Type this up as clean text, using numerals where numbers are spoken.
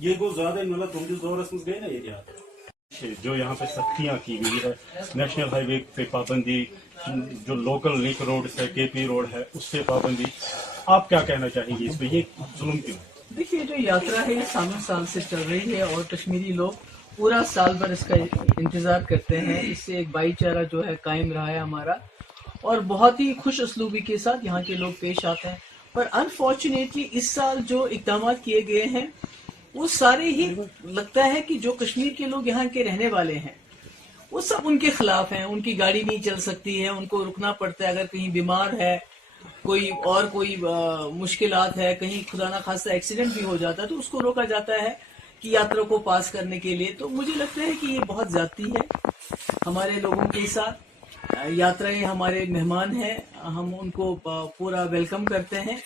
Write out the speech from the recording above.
ये गो ज्यादा मतलब तुम दौरस में गए ना एरिया जो यहाँ पे सख्तियाँ की गई है, नेशनल हाईवे पे पाबंदी, जो लोकल लिंक रोड है, केपी रोड है, उस पे पाबंदी, आप क्या कहना चाहेंगे इस पे, ये जुल्म क्यों? देखिए, जो यात्रा है ये साल से चल रही है और कश्मीरी लोग पूरा साल भर इसका इंतजार करते हैं। इससे एक भाईचारा जो है कायम रहा है हमारा, और बहुत ही खुश असलूबी के साथ यहाँ के लोग पेश आते हैं। पर अनफॉर्चुनेटली इस साल जो इकदाम किए गए हैं वो सारे ही लगता है कि जो कश्मीर के लोग यहाँ के रहने वाले हैं वो सब उनके खिलाफ हैं। उनकी गाड़ी नहीं चल सकती है, उनको रुकना पड़ता है, अगर कहीं बीमार है, कोई मुश्किलात है, कहीं खुदा ना खास्ता एक्सीडेंट भी हो जाता है तो उसको रोका जाता है कि यात्रा को पास करने के लिए। तो मुझे लगता है कि ये बहुत ज्यादती है हमारे लोगों के साथ। यात्राएं हमारे मेहमान हैं, हम उनको पूरा वेलकम करते हैं।